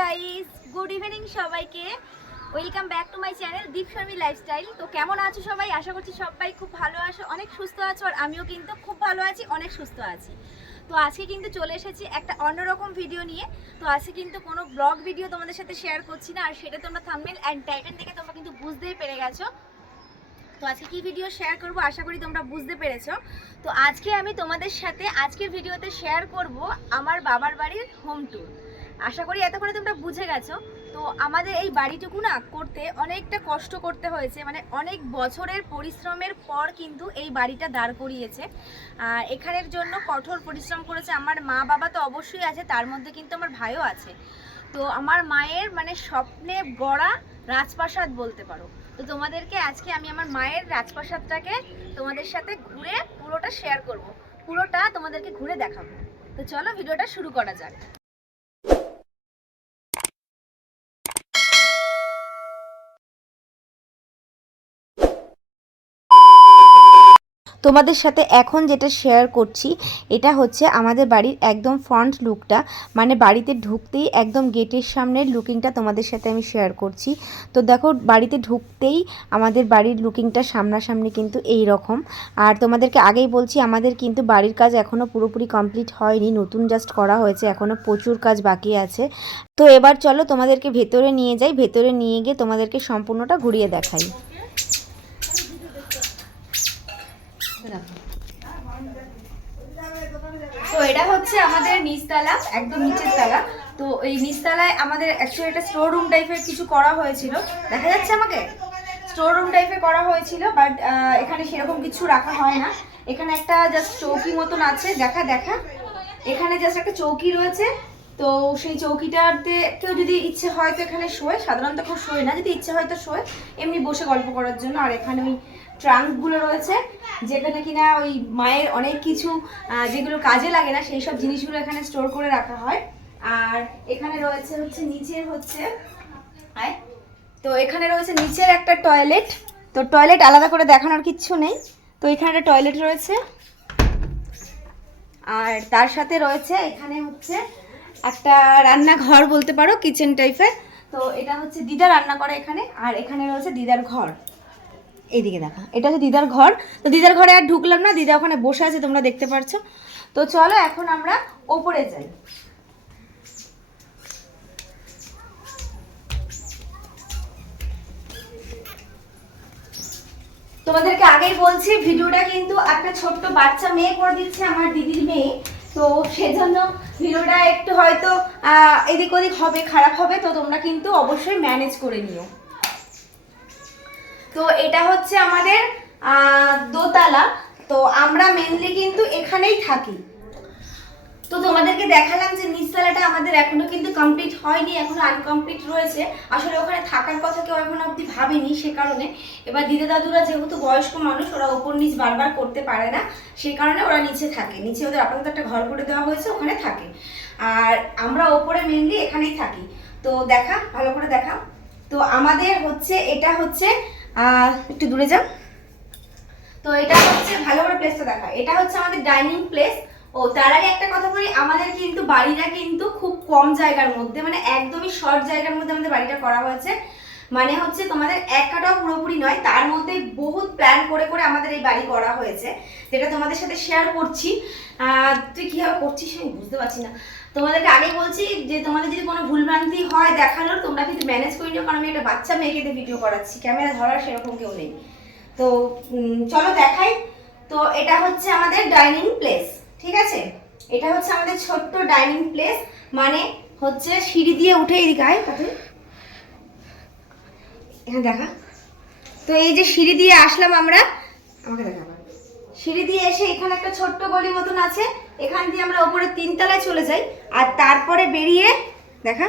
Guys, good evening সবাইকে। Welcome back to my channel Deep Sharmi lifestyle. তো কেমন আছো সবাই? আশা করছি সবাই খুব ভালো আছো, অনেক সুস্থ আছো। আর আমিও কিন্তু খুব ভালো আছি, অনেক সুস্থ আছি। তো আজকে কিন্তু চলে এসেছি একটা অন্যরকম ভিডিও নিয়ে। তো আজকে কিন্তু কোনো ব্লগ ভিডিও তোমাদের সাথে শেয়ার করছি না, আর সেটা তোমরা থাম্বনেল অ্যান্ড টাইটেল দেখে তোমরা কিন্তু বুঝতেই পেরে গেছো। তো আজকে কি ভিডিও শেয়ার করব আশা করি তোমরা বুঝতে পেরেছো। তো আজকে আমি তোমাদের সাথে আজকের ভিডিওতে শেয়ার করব আমার বাবার বাড়ির হোম ট্যুর। আশা করি এতক্ষণে তোমরা বুঝে গেছো। তো আমাদের এই বাড়িটুকু না করতে অনেকটা কষ্ট করতে হয়েছে, মানে অনেক বছরের পরিশ্রমের পর কিন্তু এই বাড়িটা দাঁড় করিয়েছে। আর এখানের জন্য কঠোর পরিশ্রম করেছে আমার মা বাবা, তো অবশ্যই আছে, তার মধ্যে কিন্তু আমার ভাইও আছে। তো আমার মায়ের মানে স্বপ্নে গড়া রাজপ্রাসাদ বলতে পারো। তো তোমাদেরকে আজকে আমি আমার মায়ের রাজপ্রাসাদটাকে তোমাদের সাথে ঘুরে পুরোটা শেয়ার করব, পুরোটা তোমাদেরকে ঘুরে দেখাবো। তো চলো ভিডিওটা শুরু করা যাক। তোমাদের সাথে এখন যেটা শেয়ার করছি এটা হচ্ছে আমাদের বাড়ির একদম ফ্রন্ট লুকটা, মানে বাড়িতে ঢুকতেই একদম গেটের সামনের লুকিংটা তোমাদের সাথে আমি শেয়ার করছি। তো দেখো, বাড়িতে ঢুকতেই আমাদের বাড়ির লুকিংটা সামনাসামনি কিন্তু এই রকম। আর তোমাদেরকে আগেই বলছি, আমাদের কিন্তু বাড়ির কাজ এখনও পুরোপুরি কমপ্লিট হয়নি, নতুন জাস্ট করা হয়েছে, এখনও প্রচুর কাজ বাকি আছে। তো এবার চলো তোমাদেরকে ভেতরে নিয়ে যাই, ভেতরে নিয়ে গিয়ে তোমাদেরকে সম্পূর্ণটা ঘুরিয়ে দেখাই। তো এটা হচ্ছে আমাদের নিচতলা, একদম নিচের তলা। তো এই নিচতলায় আমাদের অ্যাকচুয়ালি একটা স্টোর রুম টাইপের কিছু করা হয়েছিল, দেখা যাচ্ছে আমাকে, স্টোর রুম টাইপের করা হয়েছিল, বাট এখানে সেরকম কিছু রাখা হয় না। এখানে একটা জাস্ট চৌকি মতন আছে, দেখা এখানে জাস্ট একটা চৌকি রয়েছে। তো সেই চৌকিটাতে কেউ যদি ইচ্ছে হয় তো এখানে শোয়, সাধারণত কেউ শোয় না, যদি ইচ্ছে হয় তো শোয় এমনি বসে গল্প করার জন্য। আর এখানে ওই ট্রাঙ্কগুলো রয়েছে, যেখানে কিনা ওই মায়ের অনেক কিছু যেগুলো কাজে লাগে না সেই সব জিনিসগুলো এখানে স্টোর করে রাখা হয়। আর এখানে রয়েছে হচ্ছে নিচের হচ্ছে তো এখানে রয়েছে নিচের একটা টয়লেট। তো টয়লেট আলাদা করে দেখানোর কিচ্ছু নেই, তো এখানে একটা টয়লেট রয়েছে। আর তার সাথে রয়েছে এখানে হচ্ছে একটা রান্নাঘর বলতে পারো, কিচেন টাইপের। তো এটা হচ্ছে দিদা রান্না করে এখানে, আর এখানে রয়েছে দিদার ঘর। এইদিকে দেখা, এটা হচ্ছে দিদার ঘর। তো দিদার ঘরে আর ঢুকলাম না, দিদা ওখানে বসে আছে, তোমরা দেখতে পাচ্ছ। তো চলো এখন আমরা ওপরে যাই। তোমাদেরকে আগেই বলছি, ভিডিওটা কিন্তু একটা ছোট্ট বাচ্চা মেয়ে করে দিচ্ছে, আমার দিদির মেয়ে। তো সেজন্য ভিডিওটা একটু হয়তো এদিক ওদিক হবে, খারাপ হবে, তো তোমরা কিন্তু অবশ্যই ম্যানেজ করে নিও। তো এটা হচ্ছে আমাদের দোতলা। তো আমরা মেনলি কিন্তু এখানেই থাকি। তো তোমাদেরকে দেখালাম যে নিচতলাটা আমাদের এখনো কিন্তু কমপ্লিট হয়নি, এখনো আনকমপ্লিট রয়েছে। আসলে ওখানে থাকার কথা কেউ এখনো অবধি ভাবেনি, সে কারণে। এবার দিদা দাদুরা যেহেতু বয়স্ক মানুষ, ওরা ওপর নিচ বারবার করতে পারে না, সেই কারণে ওরা নিচে থাকে। নিচে ওদের আপাতত একটা ঘর করে দেওয়া হয়েছে, ওখানে থাকে। আর আমরা ওপরে মেনলি এখানেই থাকি। তো দেখা, ভালো করে দেখা। তো আমাদের হচ্ছে এটা হচ্ছে একটু দূরে যাও। তো এটা হচ্ছে, ভালো করে প্লেসটা দেখা, এটা হচ্ছে আমাদের ডাইনিং প্লেস। ও তার আগে একটা কথা বলি, আমাদের কিন্তু বাড়িটা কিন্তু খুব কম জায়গার মধ্যে, মানে একদমই শর্ট জায়গার মধ্যে আমাদের বাড়িটা করা হয়েছে। মানে হচ্ছে তোমাদের এক কাটাও পুরোপুরি নয়, তার মধ্যে বহুত প্ল্যান করে করে আমাদের এই বাড়ি করা হয়েছে, যেটা তোমাদের সাথে শেয়ার করছি। তুই কীভাবে করছিস আমি বুঝতে পারছি না। তোমাদেরকে আগে বলছি যে তোমাদের যদি কোনো ভুলভ্রান্তি হয় দেখানোর, তোমরা কিন্তু ম্যানেজ করে নিও, কারণ আমি একটা বাচ্চা মেয়েকে দিয়ে ভিডিও করাচ্ছি, ক্যামেরা ধরার সেরকম কেউ নেই। তো চলো দেখাই। তো এটা হচ্ছে আমাদের ডাইনিং প্লেস, ঠিক আছে? এটা হচ্ছে আমাদের ছোট্ট ডাইনিং প্লেস, মানে হচ্ছে সিঁড়ি দিয়ে উঠে এদিকে আয় তাতে, এখানে দেখা। তো এই যে সিঁড়ি দিয়ে আসলাম আমরা, আমাকে দেখা, সিঁড়ি দিয়ে এসে এখানে একটা ছোট্ট গলি মতন আছে, এখান দিয়ে আমরা উপরে 3 তলায় চলে যাই। আর তারপরে বেরিয়ে দেখা,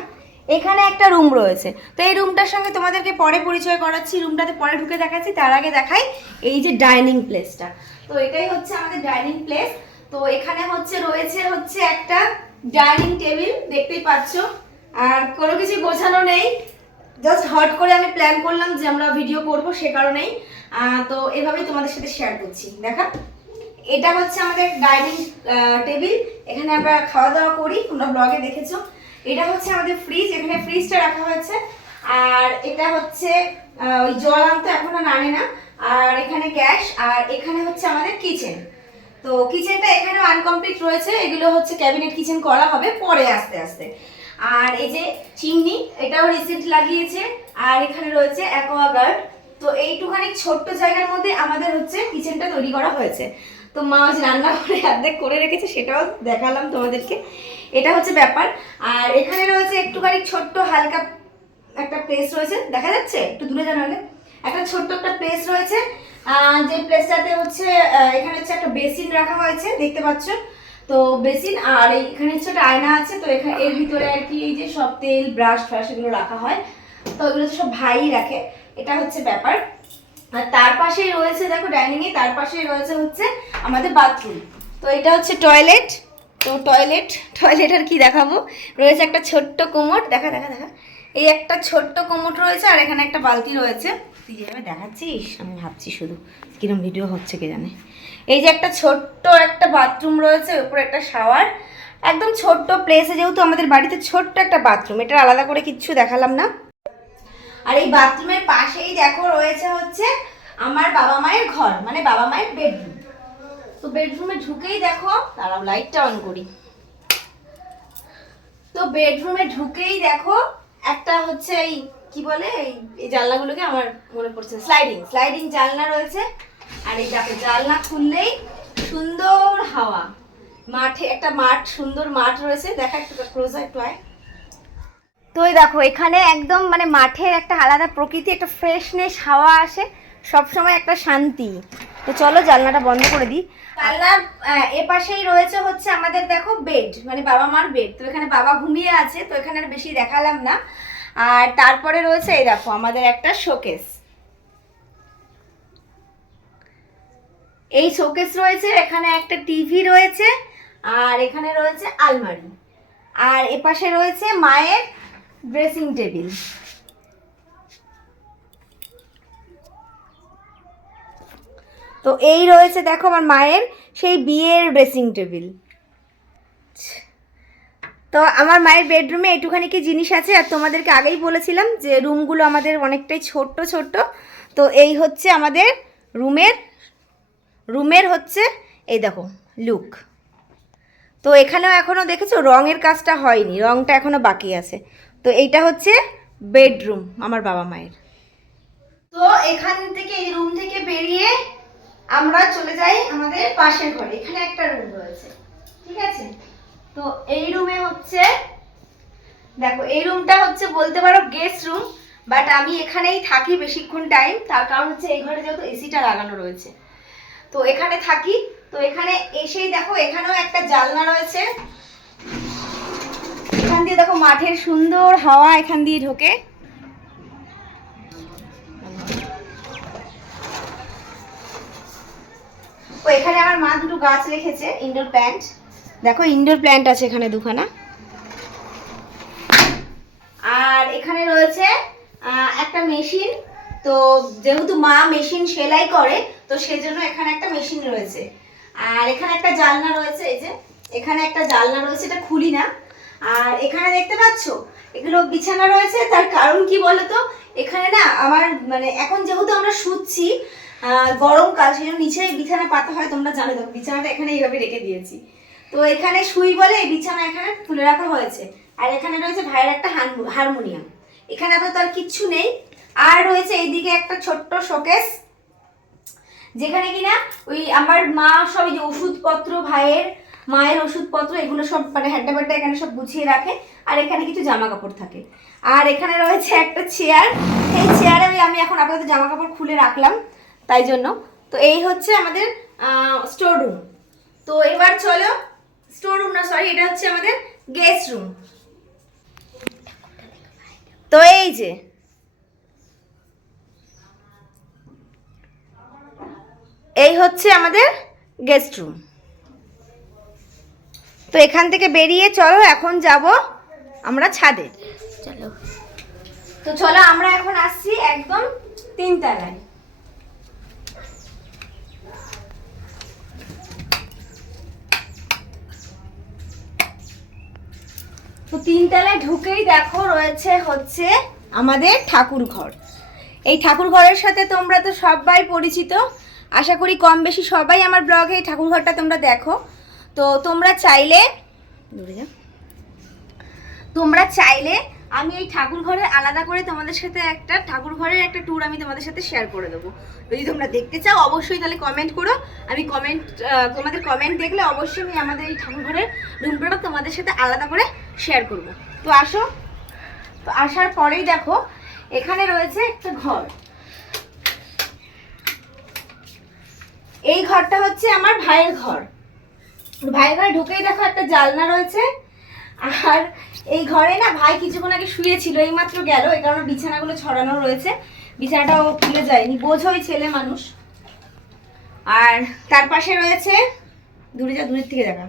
এখানে একটা রুম রয়েছে। তো এই রুমটার সঙ্গে তোমাদেরকে পরে পরিচয় করাচ্ছি, রুমটাতে পরে ঢুকে দেখাচ্ছি, তার আগে দেখাই এই যে ডাইনিং প্লেসটা। তো এটাই হচ্ছে আমাদের ডাইনিং প্লেস। তো এখানে রয়েছে একটা ডাইনিং টেবিল, দেখতেই পাচ্ছ। আর কোনো কিছু গোছানো নেই, জাস্ট হট করে আমি প্ল্যান করলাম যে আমরা ভিডিও করব, সে কারণেই। তো এভাবেই তোমাদের সাথে শেয়ার করছি। দেখা, এটা হচ্ছে আমাদের ডাইনিং টেবিল, এখানে আমরা খাওয়া দাওয়া করি, তোমরা ব্লগে দেখেছো। এটা হচ্ছে আমাদের ফ্রিজ, এখানে ফ্রিজটা রাখা হয়েছে। আর এটা হচ্ছে ওই জল আনতে এখনো নাড়ে না। আর এখানে গ্যাস, আর এখানে হচ্ছে আমাদের কিচেন। তো কিচেনটা এখানেও আনকমপ্লিট রয়েছে, এগুলো হচ্ছে ক্যাবিনেট কিচেন করা হবে পরে আস্তে আস্তে। আর এই যে চিমনি, এটাও রিসেন্ট লাগিয়েছে। আর এখানে রয়েছে অ্যাকোয়াগার্ড। তো এইটুখানি ছোট্ট জায়গার মধ্যে আমাদের হচ্ছে কিচেনটা তৈরি করা হয়েছে। তো মা যে রান্না করে অর্ধেক করে রেখেছে সেটাও দেখালাম তোমাদেরকে, এটা হচ্ছে ব্যাপার। আর এখানে রয়েছে একটুখানি ছোট্ট হালকা একটা প্লেস রয়েছে, দেখা যাচ্ছে একটু দূরে জানালে, একটা ছোট্ট একটা প্লেস রয়েছে। যে প্লেসটাতে হচ্ছে এখানে হচ্ছে একটা বেসিন রাখা হয়েছে, দেখতে পাচ্ছ। তো বেসিন, আর এখানে হচ্ছে একটা আয়না আছে। তো এখানে এর ভিতরে আর কি এই যে সব তেল ব্রাশ ফ্রাশ এগুলো রাখা হয়। তো এগুলো তো সব ভাই রাখে, এটা হচ্ছে ব্যাপার। আর তার পাশেই রয়েছে দেখো ডাইনিং এ, তার পাশেই রয়েছে হচ্ছে আমাদের বাথরুম। তো এটা হচ্ছে টয়লেট। তো টয়লেট আর কি দেখাবো, রয়েছে একটা ছোট্ট কোমোড, দেখা দেখা দেখা, এই একটা ছোট্ট কোমোড রয়েছে। আর এখানে একটা বালতি রয়েছে। তুই যেভাবে দেখাচ্ছিস আমি ভাবছি শুধু কিরম ভিডিও হচ্ছে কে জানে। এই যে একটা ছোট্ট একটা বাথরুম রয়েছে, উপরে একটা শাওয়ার, একদম ছোট্ট প্লেসে, যেহেতু আমাদের বাড়িতে ছোট্ট একটা বাথরুম, এটা আলাদা করে কিচ্ছু দেখালাম না। আর এই বাথরুমের পাশেই দেখো রয়েছে হচ্ছে আমার বাবা মায়ের ঘর, মানে বাবা মায়ের বেডরুম। তো বেডরুমে ঢুকেই দেখো, দাঁড়াও লাইটটা অন করি। তো বেডরুমে ঢুকেই দেখো একটা হচ্ছে এই কি বলে এই জানলাগুলোকে আমার মনে পড়ছে, স্লাইডিং জানলা রয়েছে। আর এই দেখো জানলা খুললেই সুন্দর হাওয়া, মাঠে একটা মাঠ, সুন্দর মাঠ রয়েছে, দেখা একটু ক্লোজ একটু আয়। তো এই দেখো এখানে একদম মানে মাঠের একটা আলাদা প্রকৃতি, একটা ফ্রেশনেস হাওয়া আসে, সবসময় একটা শান্তি। তো চলো জানলাটা বন্ধ করে দিই। জানলার এপাশেই রয়েছে হচ্ছে আমাদের দেখো বেড, মানে বাবা মার বেড। তো এখানে বাবা ঘুমিয়ে আছে, তো এখানে আর বেশি দেখালাম না। আর তারপরে রয়েছে এই দেখো আমাদের একটা শোকেস, এই শোকেস রয়েছে, এখানে একটা টিভি রয়েছে, আর এখানে রয়েছে আলমারি, আর এপাশে রয়েছে মায়ের ড্রেসিং টেবিল। তো এই রয়েছে দেখো আমার মায়ের সেই বিয়ের ড্রেসিং টেবিল। তো আমার মায়ের বেডরুমে একটুখানি কি জিনিস আছে। আর তোমাদেরকে আগেই বলেছিলাম যে রুমগুলো আমাদের অনেকটাই ছোট্ট ছোট্ট। তো এই হচ্ছে আমাদের রুমের হচ্ছে এই দেখো লুক। তো এখানেও এখনও দেখেছো রঙের কাজটা হয়নি, রঙটা এখনও বাকি আছে। তো এইটা হচ্ছে বেডরুম আমার বাবা মায়ের। তো এখান থেকে এই রুম থেকে বেরিয়ে আমরা চলে যাই আমাদের পাশের ঘরে, এখানে একটা রুম রয়েছে, ঠিক আছে। তো এই রুমে হচ্ছে দেখো, এই রুমটা হচ্ছে বলতে পারো গেস্ট রুম, বাট আমি এখানেই থাকি বেশিক্ষণ টাইম, তার কারণ হচ্ছে এই ঘরে যেহেতু এসিটা লাগানো রয়েছে, তো এখানে থাকি। তো এখানে এসেই দেখো এখানেও একটা জানলা রয়েছে, এখান দিয়ে দেখো মাঠের সুন্দর হাওয়া এখান দিয়ে ঢোকে। ও এখানে আমার মা দুটো গাছ রেখেছে, ইনডোর প্ল্যান্ট, দেখো ইনডোর প্ল্যান্ট আছে এখানে দুখানা। আর এখানে রয়েছে একটা মেশিন। তো যেহেতু মা মেশিন সেলাই করে, তো সেজন্য এখানে একটা মেশিন রয়েছে। আর এখানে একটা জানলা রয়েছে, এই যে এখানে একটা জানলা রয়েছে, এটা খুলি না। আর এখানে দেখতে পাচ্ছ এগুলো বিছানা রয়েছে, তার কারণ কি বলতো, এখানে না আমার মানে এখন যেহেতু আমরা শুচ্ছি গরমকাল, সেই জন্য নিচে বিছানা পাতা হয়, তোমরা জানো। দেখো বিছানাটা এখানে এইভাবে রেখে দিয়েছি। তো এখানে শুই বলে এই বিছানা এখানে তুলে রাখা হয়েছে। আর এখানে রয়েছে ভাইয়ের একটা হারমোনিয়াম, এখানে আপাতত আর কিচ্ছু নেই। আর রয়েছে এইদিকে একটা ছোট্ট শোকেস, যেখানে কিনা ওই আমার মা সব এই যে ওষুধপত্র, মায়ের ওষুধপত্র এগুলো সব মানে হ্যাড্ডা ব্যাড্ডা এখানে সব গুছিয়ে রাখে। আর এখানে কিছু জামা কাপড় থাকে। আর এখানে রয়েছে একটা চেয়ার, এই চেয়ারে আমি এখন আপাতত জামা কাপড় খুলে রাখলাম তাই জন্য। তো এই হচ্ছে আমাদের স্টোর রুম। তো এবার চলো, স্টোর রুম না সরি, এটা হচ্ছে আমাদের গেস্ট রুম। তো এই যে এই হচ্ছে আমাদের গেস্ট রুম। তো এখান থেকে বেরিয়ে চলো এখন যাব আমরা ছাদে। চলো, তো চলো আমরা এখন আসছি একদম 3 তলায়। তো 3 তলায় ঢুকেই দেখো রয়েছে হচ্ছে আমাদের ঠাকুর ঘর। এই ঠাকুর ঘরের সাথে তোমরা তো সবাই পরিচিত, আশা করি কম বেশি সবাই আমার ব্লগে এই ঠাকুর ঘরটা তোমরা দেখো। তো তোমরা চাইলে আমি এই ঠাকুর ঘরের আলাদা করে তোমাদের সাথে একটা ঠাকুর ঘরের একটা ট্যুর আমি তোমাদের সাথে শেয়ার করে দেবো। যদি তোমরা দেখতে চাও অবশ্যই তাহলে কমেন্ট করো, আমি তোমাদের কমেন্ট দেখলে অবশ্যই আমি আমাদের এই ঠাকুর ঘরের রুমটা তোমাদের সাথে আলাদা করে শেয়ার করব। তো আসো, তো আসার পরেই দেখো এখানে রয়েছে একটা ঘর। এই ঘরটা হচ্ছে আমার ভাইয়ের ঘর। ভাইয়ের ঘরে ঢুকেই দেখো একটা জানলা রয়েছে। আর এই ঘরে না ভাই কিছুক্ষণ আগে শুয়েছিল, এইমাত্র গেল, এই কারণে বিছানাগুলো ছড়ানো রয়েছে, বিছানাটা ও তুলে যায়নি, বোঝোই ছেলে মানুষ। আর তার পাশে রয়েছে, দূরের থেকে দেখা,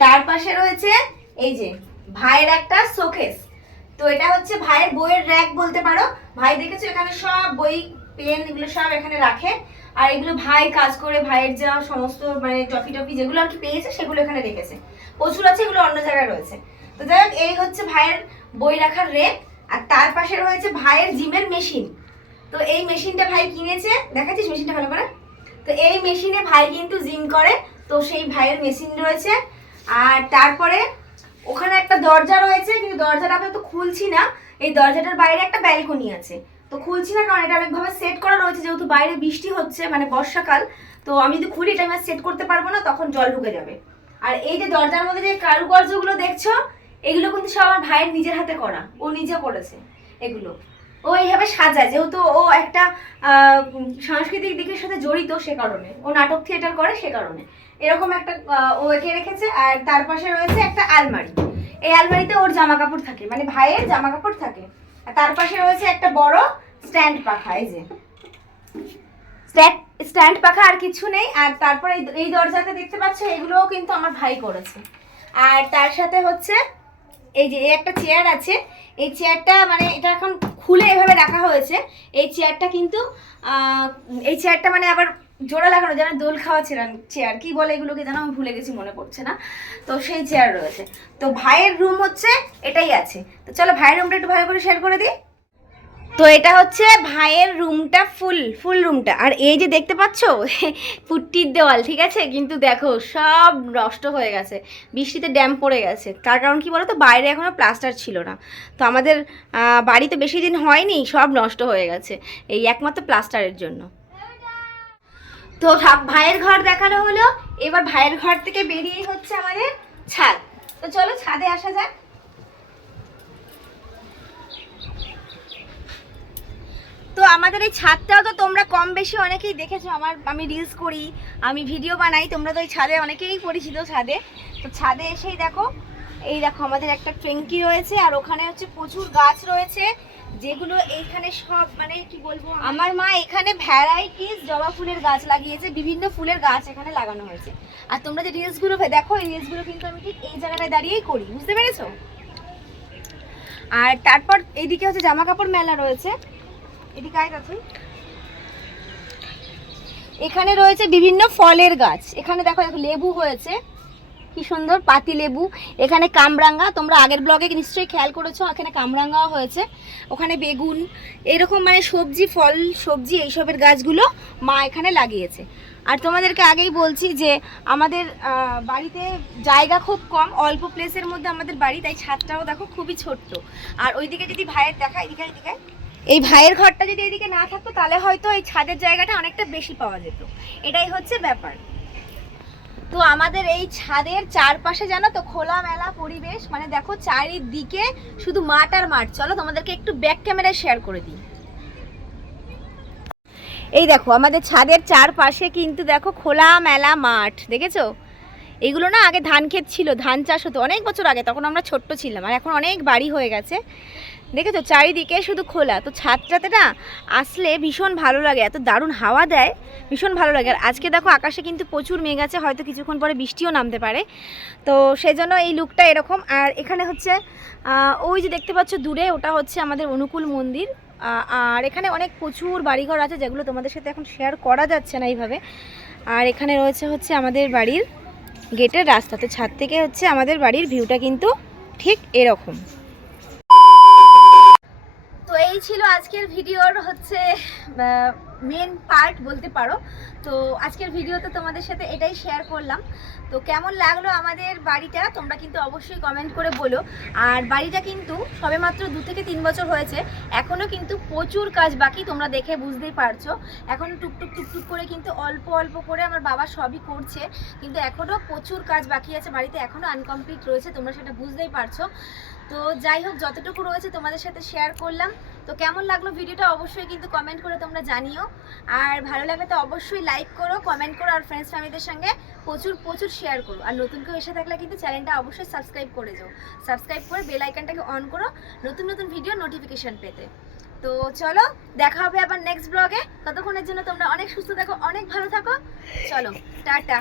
তার পাশে রয়েছে এই যে ভাইয়ের একটা শোকেস। তো এটা হচ্ছে ভাইয়ের বইয়ের র্যাক বলতে পারো। ভাই দেখেছো এখানে সব বই পেন এগুলো সব এখানে রাখে, আর এগুলো ভাই কাজ করে ভাইয়ের যা সমস্ত মানে টপি যেগুলো আর কি পেয়েছে সেগুলো এখানে রেখেছে, প্রচুর আছে, এগুলো অন্য জায়গায় রয়েছে। তো যাই হোক, এই হচ্ছে ভাইয়ের বই রাখার রেক। আর তার পাশে রয়েছে ভাইয়ের জিমের মেশিন। তো এই মেশিনটা ভাই কিনেছে, দেখাচ্ছিস মেশিনটা ভালো করে? তো এই মেশিনে ভাই কিন্তু জিম করে, তো সেই ভাইয়ের মেশিন রয়েছে। আর তারপরে ওখানে একটা দরজা রয়েছে, কিন্তু দরজাটা আমি তো খুলছি না, এই দরজাটার বাইরে একটা ব্যালকনি আছে, তো খুলছি না কারণ এটা অনেকভাবে সেট করা রয়েছে, যেহেতু বাইরে বৃষ্টি হচ্ছে মানে বর্ষাকাল, তো আমি যদি খুলি এটা আমি সেট করতে পারবো না, তখন জল ঢুকে যাবে। আর এই যে দরজার মধ্যে যে কারুকার্যগুলো দেখছো, এগুলো কিন্তু সব আমার ভাইয়ের নিজের হাতে করা, ও নিজে করেছে এগুলো। ও এইভাবে সাজায়, যেহেতু ও একটা সাংস্কৃতিক দিকের সাথে জড়িত, সে কারণে ও নাটক থিয়েটার করে, সে কারণে এরকম একটা ও এঁকে রেখেছে। আর তার পাশে রয়েছে একটা আলমারি, এই আলমারিতে ওর জামা কাপড় থাকে, মানে ভাইয়ের জামা কাপড় থাকে। আর তার পাশে রয়েছে একটা বড় স্ট্যান্ড পাখা, এই যে স্ট্যান্ড পাখা, আর কিছু নেই। আর তারপরে এই দরজাতে দেখতে পাচ্ছ, এগুলোও কিন্তু আমার ভাই করেছে। আর তার সাথে হচ্ছে এই যে একটা চেয়ার আছে, এই চেয়ারটা মানে এটা এখন খুলে এভাবে রাখা হয়েছে। এই চেয়ারটা কিন্তু এই চেয়ারটা মানে আবার জোড়া লাগানো, যেন দোল খাওয়া চেয়ার কি বলে এগুলোকে, যেন আমি ভুলে গেছি, মনে পড়ছে না। তো সেই চেয়ার রয়েছে। তো ভাইয়ের রুম হচ্ছে এটাই আছে। তো চলো ভাইয়ের রুমটা একটু ভালো করে শেয়ার করে দিই। তো এটা হচ্ছে ভাইয়ের রুমটা, ফুল রুমটা। আর এই যে দেখতে পাচ্ছ পুট্টির দেওয়াল, ঠিক আছে, কিন্তু দেখো সব নষ্ট হয়ে গেছে, বৃষ্টিতে ড্যাম পড়ে গেছে। তার কারণ কি বলো তো, বাইরে এখনো প্লাস্টার ছিল না, তো আমাদের বাড়ি তো বেশি দিন হয়নি, সব নষ্ট হয়ে গেছে এই একমাত্র প্লাস্টারের জন্য। তো ভাইয়ের ঘর দেখানো হলো, এবার ভাইয়ের ঘর থেকে বেরিয়ে হচ্ছে আমাদের ছাদ। তো চলো ছাদে আসা যাক। তো আমাদের এই ছাদটাও তো তোমরা কম বেশি অনেকেই দেখেছো, আমি রিলস করি, আমি ভিডিও বানাই, তোমরা তো এই ছাদে অনেকেই পরিচিত ছাদে। তো ছাদে এসেই দেখো, এই দেখো আমাদের একটা ট্যাঙ্কি রয়েছে, আর ওখানে হচ্ছে প্রচুর গাছ রয়েছে, যেগুলো এইখানে সব মানে কি বলবো, আমার মা এখানে ভ্যারাইটিস জবা ফুলের গাছ লাগিয়েছে, বিভিন্ন ফুলের গাছ এখানে লাগানো হয়েছে। আর তোমরা যে রিলসগুলো দেখো, এই রিলসগুলো কিন্তু আমি ঠিক এই জায়গাটায় দাঁড়িয়েই করি, বুঝতে পেরেছো? আর তারপর এইদিকে হচ্ছে জামা কাপড় মেলা রয়েছে, এখানে রয়েছে বিভিন্ন ফলের গাছ। এখানে দেখো লেবু হয়েছে, কি সুন্দর পাতি লেবু। এখানে কামরাঙ্গা, তোমরা আগের ব্লগে নিশ্চয়ই খেয়াল করেছো, এখানে কামরাঙ্গাও হয়েছে। ওখানে বেগুন, এরকম মানে ফল সবজি এইসবের গাছগুলো মা এখানে লাগিয়েছে। আর তোমাদেরকে আগেই বলছি যে আমাদের বাড়িতে জায়গা খুব কম, অল্প প্লেসের মধ্যে আমাদের বাড়ি, তাই ছাদটাও দেখো খুবই ছোট্ট। আর ওইদিকে যদি ভাইয়ের দেখা, এদিকে এই ভাইয়ের ঘরটা যদি এদিকে না থাকতো, তাহলে হয়তো এই ছাদের জায়গাটা অনেকটা বেশি পাওয়া যেত, এটাই হচ্ছে ব্যাপার। তো আমাদের এই ছাদের চারপাশে জানো তো খোলামেলা পরিবেশ, মানে দেখো চারিদিকে শুধু মাঠ আর মাঠ। চলো তোমাদেরকে একটু ব্যাক ক্যামেরায় শেয়ার করে দিই। এই দেখো আমাদের ছাদের চারপাশে কিন্তু দেখো খোলামেলা মাঠ, দেখেছো? এগুলো না আগে ধান ক্ষেত ছিল, ধান চাষ হতো অনেক বছর আগে, তখন আমরা ছোট্ট ছিলাম, আর এখন অনেক বাড়ি হয়ে গেছে। দেখেছো চারিদিকে শুধু খোলা। তো ছাদটাতে না আসলে ভীষণ ভালো লাগে, এত দারুণ হাওয়া দেয়, ভীষণ ভালো লাগে। আর আজকে দেখো আকাশে কিন্তু প্রচুর মেঘ আছে, হয়তো কিছুক্ষণ পরে বৃষ্টিও নামতে পারে, তো সেজন্য এই লুকটা এরকম। আর এখানে হচ্ছে ওই যে দেখতে পাচ্ছ দূরে, ওটা হচ্ছে আমাদের অনুকূল মন্দির। আর এখানে অনেক প্রচুর বাড়িঘর আছে, যেগুলো তোমাদের সাথে এখন শেয়ার করা যাচ্ছে না এইভাবে। আর এখানে রয়েছে হচ্ছে আমাদের বাড়ির গেটের রাস্তা। তো ছাদ থেকে হচ্ছে আমাদের বাড়ির ভিউটা কিন্তু ঠিক এরকম। তো এই ছিল আজকের ভিডিওর হচ্ছে মেন পার্ট বলতে পারো। তো আজকের ভিডিওতে তোমাদের সাথে এটাই শেয়ার করলাম। তো কেমন লাগলো আমাদের বাড়িটা তোমরা কিন্তু অবশ্যই কমেন্ট করে বলো। আর বাড়িটা কিন্তু সবেমাত্র 2 থেকে 3 বছর হয়েছে, এখনও কিন্তু প্রচুর কাজ বাকি, তোমরা দেখে বুঝতেই পারছো। এখন টুকটুক টুকটুক করে কিন্তু অল্প অল্প করে আমার বাবা সবই করছে, কিন্তু এখনও প্রচুর কাজ বাকি আছে বাড়িতে, এখনও আনকমপ্লিট রয়েছে, তোমরা সেটা বুঝতেই পারছো। তো যাই হোক, যতটুকু রয়েছে তোমাদের সাথে শেয়ার করলাম। তো কেমন লাগলো ভিডিওটা অবশ্যই কিন্তু কমেন্ট করে তোমরা জানিও। আর ভালো লাগলে তো অবশ্যই লাইক করো, কমেন্ট করো, আর ফ্রেন্ডস ফ্যামিলিদের সঙ্গে প্রচুর প্রচুর শেয়ার করো। আর নতুন কেউ এসে থাকলে কিন্তু চ্যানেলটা অবশ্যই সাবস্ক্রাইব করে যাও, সাবস্ক্রাইব করে বেল আইকনটাকে অন করো নতুন নতুন ভিডিও নোটিফিকেশন পেতে। তো চলো, দেখা হবে আবার নেক্সট ব্লগে। ততক্ষণের জন্য তোমরা অনেক সুস্থ থাকো, অনেক ভালো থাকো। চলো, টাটা।